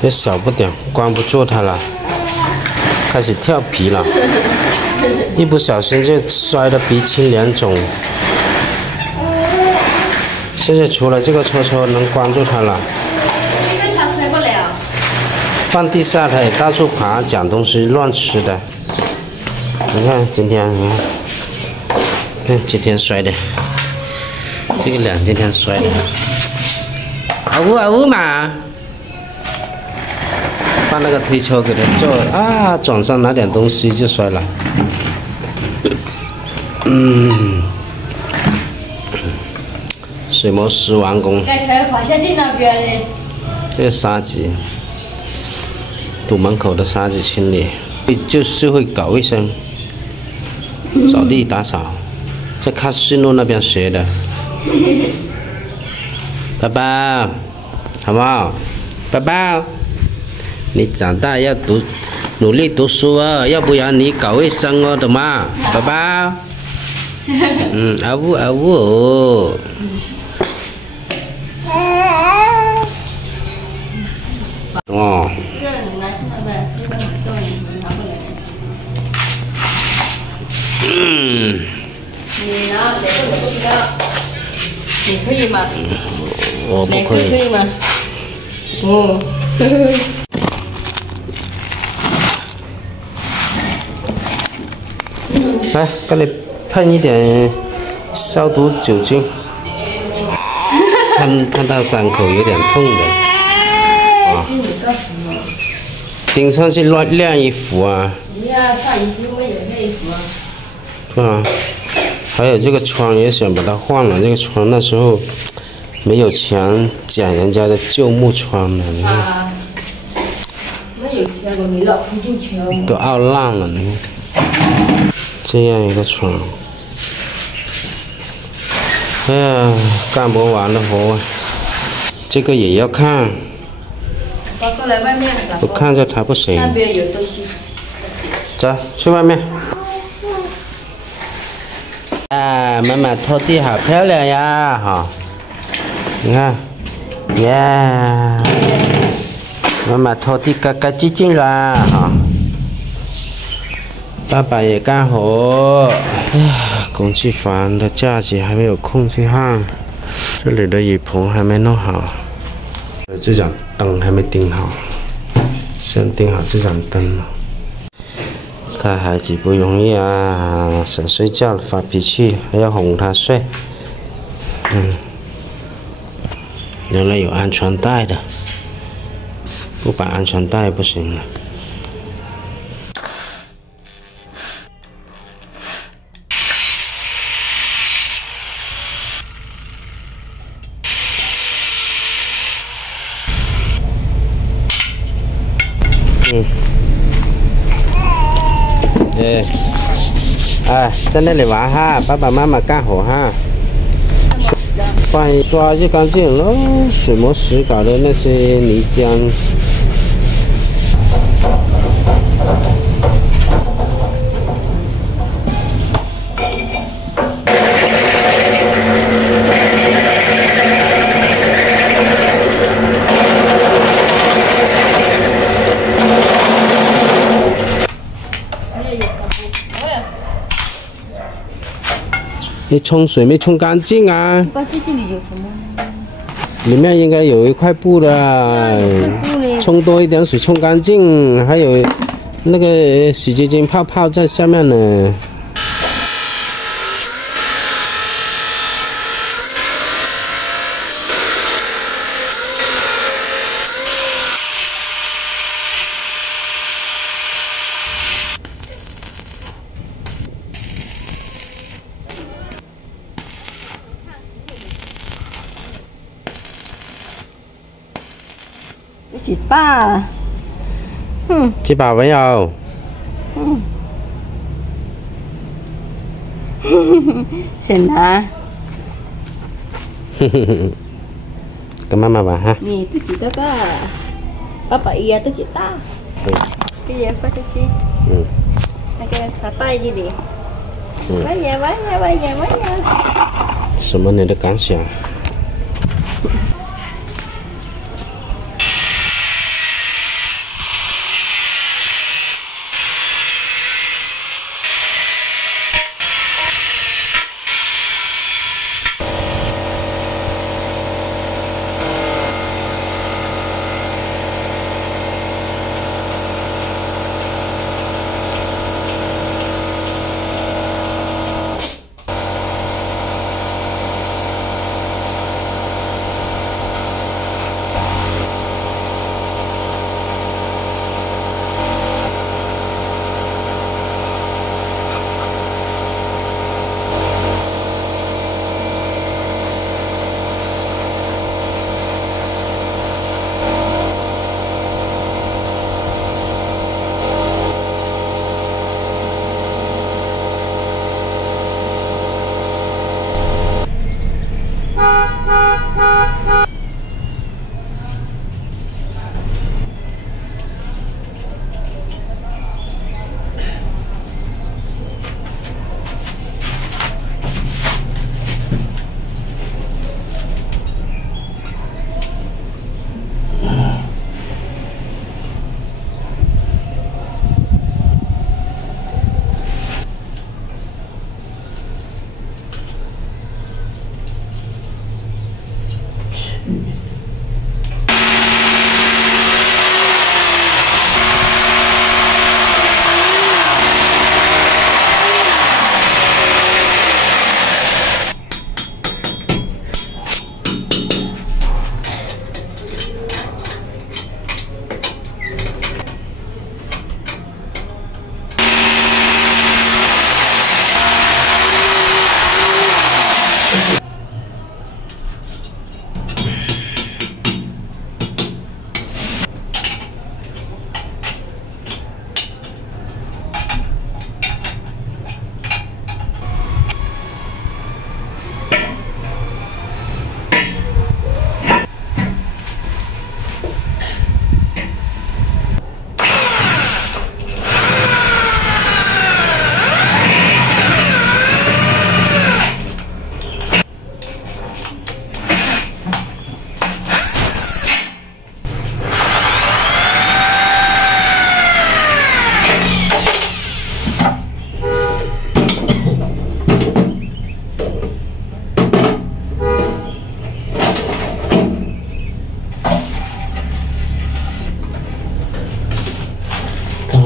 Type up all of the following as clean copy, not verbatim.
这小不点，关不住它了，开始跳皮了，一不小心就摔得鼻青脸肿。现在除了这个抽抽能关住它了，因为它摔不了。放地下它也到处爬，捡东西乱吃的。你看今天，你看今天摔的，这个两今天摔的，啊呜啊呜嘛。 把那个推车给它做啊，转上拿点东西就摔了。水磨石完工。刚才滑下去那边呢。这个沙棘，堵门口的沙棘清理，就是会搞卫生，扫地打扫，在卡西诺那边学的。爸爸，好不好？爸爸。 你长大要努力读书哦，要不然你搞卫生哦，懂吗？宝宝。啊呜啊呜。哦。这个你拿去那边，这个很重，你拿过来。你拿哪个我不知道，你可以吗？我不可以。哪个可以吗？哦。来，给你喷一点消毒酒精，看到伤口有点痛的啊。顶上去晾衣服啊。你要晒衣服没有晾衣服啊？对啊，还有这个窗也想把它换了，这个窗那时候没有钱捡人家的旧木窗了，你看。没有钱，我没老不进钱。都凹烂了，你看。 这样一个窗，哎呀，干不完的活啊！这个也要看，不看着它不行。那边有东西。走，去外面。啊，妈妈拖地好漂亮呀！哈，你看，耶，妈妈拖地干干净净啦！哈。 爸爸也干活，哎呀，工具房的架子还没有空去焊，这里的雨棚还没弄好，这盏灯还没钉好，先钉好这盏灯了。带孩子不容易啊，想睡觉发脾气，还要哄他睡。原来有安全带的，不绑安全带不行了。 在那里玩哈，爸爸妈妈干活哈，刷就干净了，水磨石搞的那些泥浆。你冲水没冲干净啊？干净这里有什么？里面应该有一块布的，冲多一点水冲干净，还有那个洗洁精泡泡在下面呢。几大？吃饱没有？先拿。跟妈妈玩哈。你自己的大，爸爸也自己大。这也放下去。那个他带这里。玩呀玩呀玩呀玩呀。什么你的感想？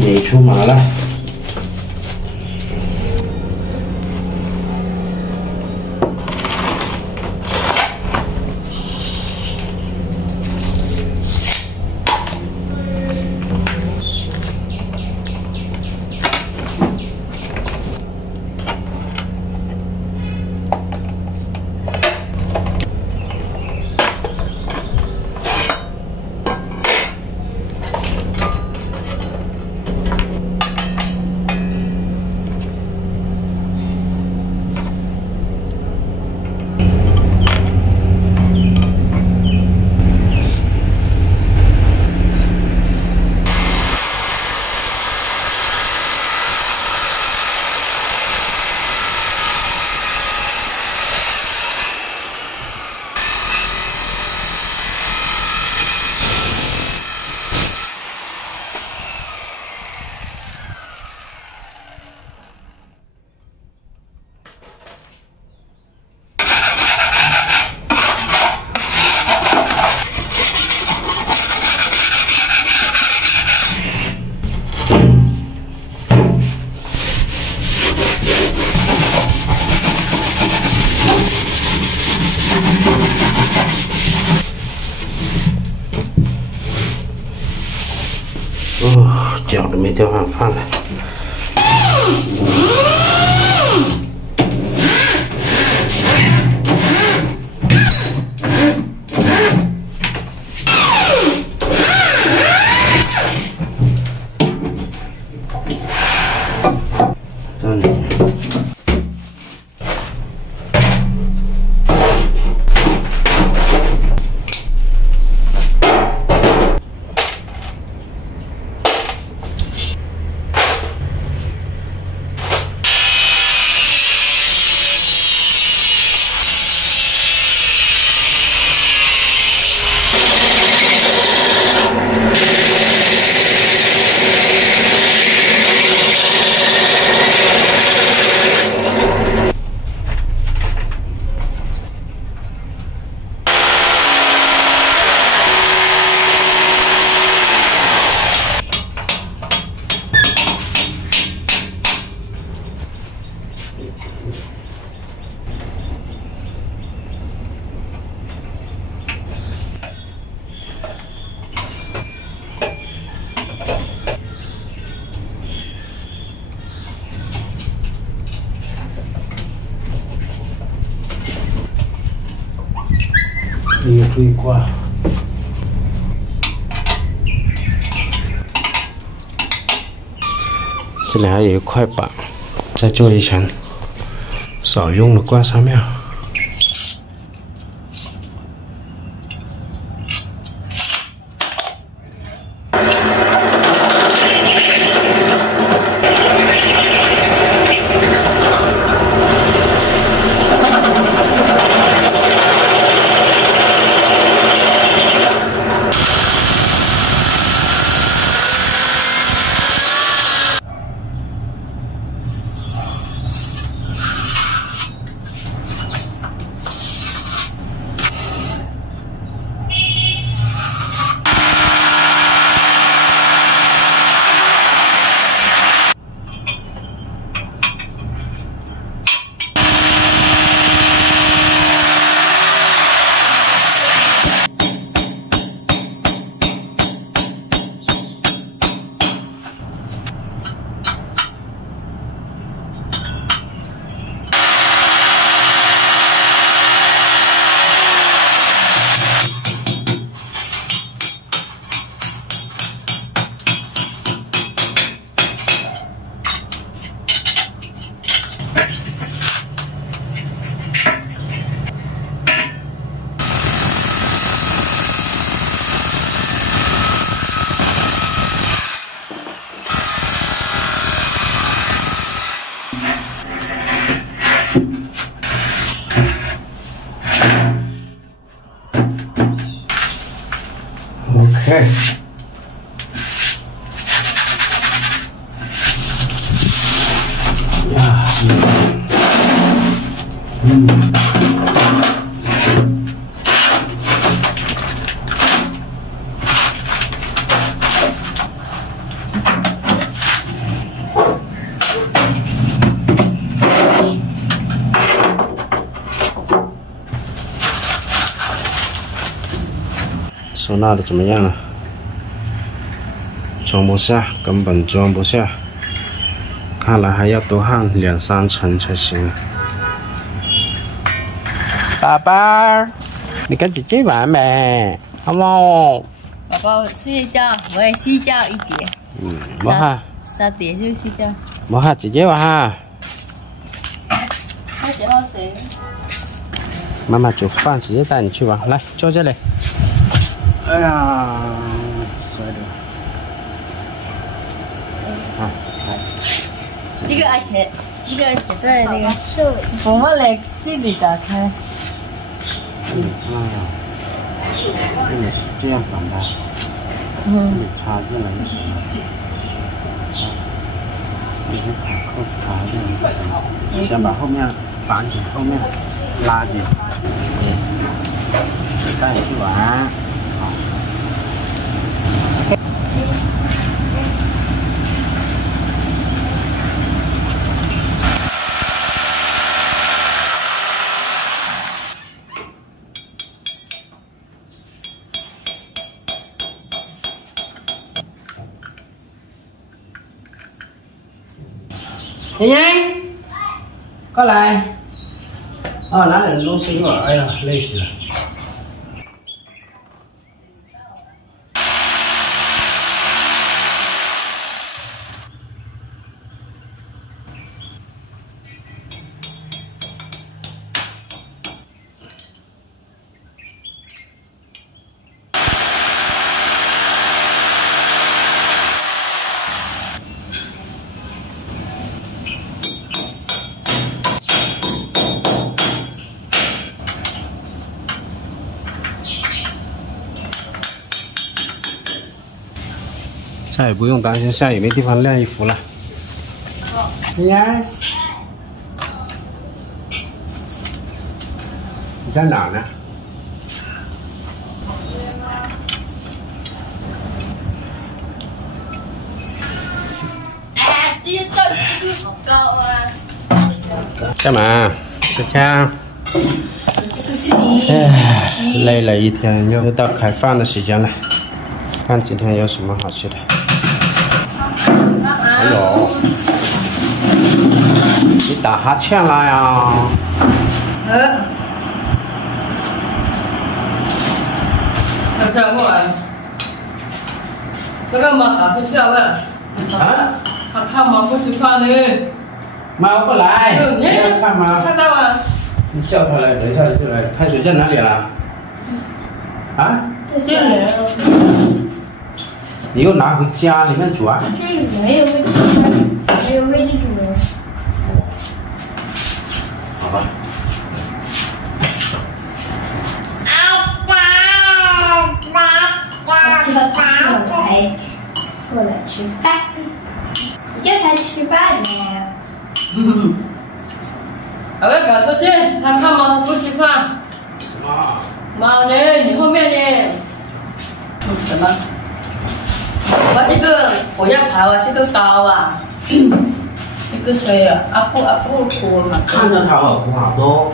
你出马了。哦，脚都没地方放了。这里。你注意挂。这里还有一块板，再做一层，少用的挂上面。OK。呀，纳的怎么样了？装不下，根本装不下。看来还要多焊2、3层才行。宝宝儿，你跟姐姐玩呗，好不好？宝宝睡觉，我也睡觉一点。没哈。3点就睡觉。没哈，姐姐玩哈。他喜欢谁？妈妈煮饭，直接带你去玩。来，坐这里。哎呀，摔的。啊，来。这个而且在那个我们来这里打开。这里是这样绑的。这里插进来就行了。你是卡扣插进来，先把后面绑紧，后面拉紧。带你去玩。妍妍，过来。哦，拿点东西一会儿，哎呀，累死了。再也不用担心下雨没地方晾衣服了。妍妍，你在哪呢？哎，这个好高啊！干嘛？在家。这个是你。唉，累了一天，又到开饭的时间了。看今天有什么好吃的。哎呦，你打哈欠了呀？他下过来，这个妈打不下来。啊？他看妈不吃饭呢。妈不来，你要看吗？看到啊？你叫他来，等一下就来。开水在哪里了？啊？在这里。你又拿回家里面煮啊？这里没有位置，没有位置煮。好吧。叫他过来吃饭，你叫他吃饭呢。把他赶出去，他看妈不吃饭。妈呢？你后面呢？什么？我这个我要爬啊，这个高啊，这个水啊，阿布苦嘛。看着他好不好多。